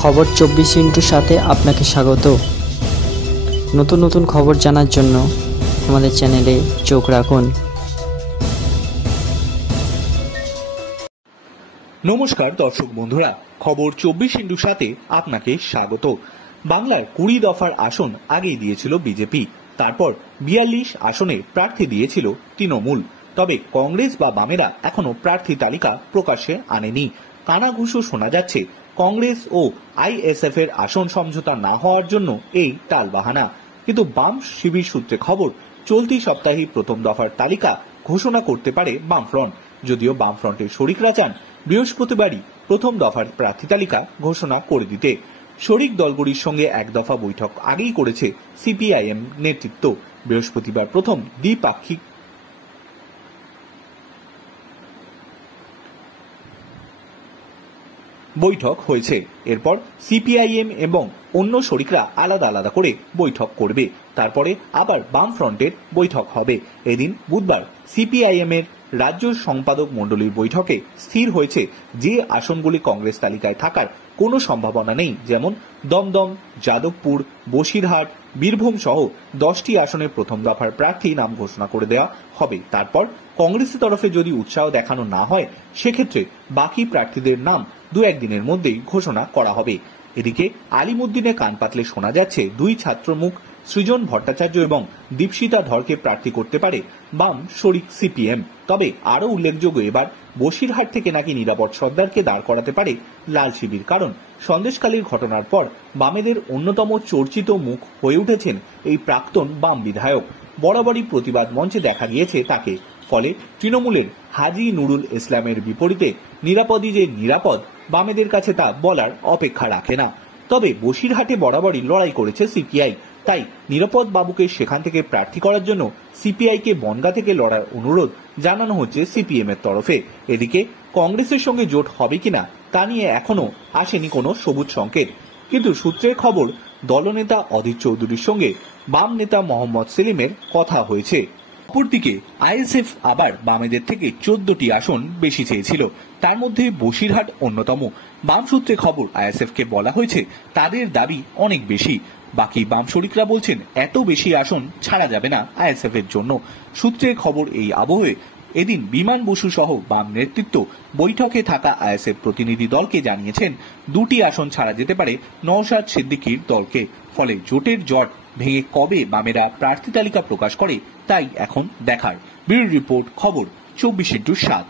খবর 24 সাথে আপনাকে স্বাগত। নতুন নতুন খবর জানার জন্য আমাদের চ্যানেলে চোখ রাখুন। নমস্কার দর্শক বন্ধুরা, খবর 24 আপনাকে স্বাগত। বাংলার 20 দফার আসন আগেই দিয়েছিল বিজেপি, তারপর 42 আসনে প্রার্থী দিয়েছিল তৃণমূল। তবে কংগ্রেস বা বামেরা এখনো প্রার্থী তালিকা প্রকাশ্যে আনেনি। কানাঘুষো শোনা যাচ্ছে কংগ্রেস ও আইএসএফ এর আসন সমঝোতা না হওয়ার জন্য এই টালবাহানা। কিন্তু বাম শিবির সূত্রে খবর, চলতি সপ্তাহে প্রথম দফার তালিকা ঘোষণা করতে পারে বামফ্রন্ট। যদিও বামফ্রন্টের শরিকরা চান বৃহস্পতিবারই প্রথম দফার প্রার্থী তালিকা ঘোষণা করে দিতে। শরিক দলগুলির সঙ্গে এক দফা বৈঠক আগেই করেছে সিপিআইএম নেতৃত্ব। বৃহস্পতিবার প্রথম দ্বিপাক্ষিক বৈঠক হয়েছে। এরপর সিপিআইএম এবং অন্য শরিকরা আলাদা আলাদা করে বৈঠক করবে। তারপরে আবার বামফ্রন্টের বৈঠক হবে। এদিন বুধবার সিপিআইএম এর রাজ্য সম্পাদক মণ্ডলীর বৈঠকে স্থির হয়েছে যে আসনগুলি কংগ্রেস তালিকায় থাকার কোনো সম্ভাবনা নেই, যেমন দমদম, যাদবপুর, বসিরহাট, বীরভূম সহ 10টি আসনের প্রথম দফার প্রার্থী নাম ঘোষণা করে দেওয়া হবে। তারপর কংগ্রেসের তরফে যদি উৎসাহ দেখানো না হয়, সেক্ষেত্রে বাকি প্রার্থীদের নাম দু একদিনের মধ্যেই ঘোষণা করা হবে। এদিকে আলিমুদ্দিনে কান পাতলে শোনা যাচ্ছে দুই ছাত্রমুখ সৃজন ভট্টাচার্য এবং দীপশিতা ধরকে প্রার্থী করতে পারে বাম শরিক সিপিএম। তবে আরো উল্লেখযোগ্য, এবার বসিরহাট থেকে নাকি নিরাপদ সর্দারকে দাঁড় করাতে পারে লাল শিবির। কারণ সন্দেশখালীর ঘটনার পর বামেদের অন্যতম চর্চিত মুখ হয়ে উঠেছেন এই প্রাক্তন বাম বিধায়ক। বরাবরই প্রতিবাদ মঞ্চে দেখা গিয়েছে তাকে। ফলে তৃণমূলের হাজী নুরুল ইসলামের বিপরীতে নিরাপদই যে নিরাপদ, বামেদের কাছে তা বলার অপেক্ষা রাখে না। তবে বসিরহাটে বরাবরই লড়াই করেছে সিপিআই, তাই নিরাপদ বাবুকে সেখান থেকে প্রার্থী করার জন্য সিপিআই কে বনগা থেকে লড়ার অনুরোধ জানানো হচ্ছে সিপিএম এর তরফে। এদিকে কংগ্রেসের সঙ্গে জোট হবে কিনা তা নিয়ে এখনো আসেনি কোনো সবুজ সংকেত। কিন্তু সূত্রের খবর, দলনেতা অধীর চৌধুরীর সঙ্গে বাম নেতা মোহাম্মদ সেলিমের কথা হয়েছে। অপরদিকে আইএসএফ আবার বামেদের থেকে 14টি আসন বেশি চেয়েছিল, তার মধ্যে বসিরহাট অন্যতম। বাম সূত্রে খবর, আইএসএফ কে বলা হয়েছে তাদের দাবি অনেক বেশি। বাকি বাম শরিকরা বলছেন এত বেশি আসন ছাড়া যাবে না আইএসএফ এর জন্য। সূত্রের খবর, এই আবহে এদিন বিমান বসু সহ বাম নেতৃত্ব বৈঠকে থাকা আইএসএফ প্রতিনিধি দলকে জানিয়েছেন 2টি আসন ছাড়া যেতে পারে নওশাদ সিদ্দিকীর দলকে। ফলে জোটের জট ভেঙে কবে বামেরা প্রার্থী তালিকা প্রকাশ করে তাই এখন দেখার। ব্যুরো রিপোর্ট, খবর 24/7।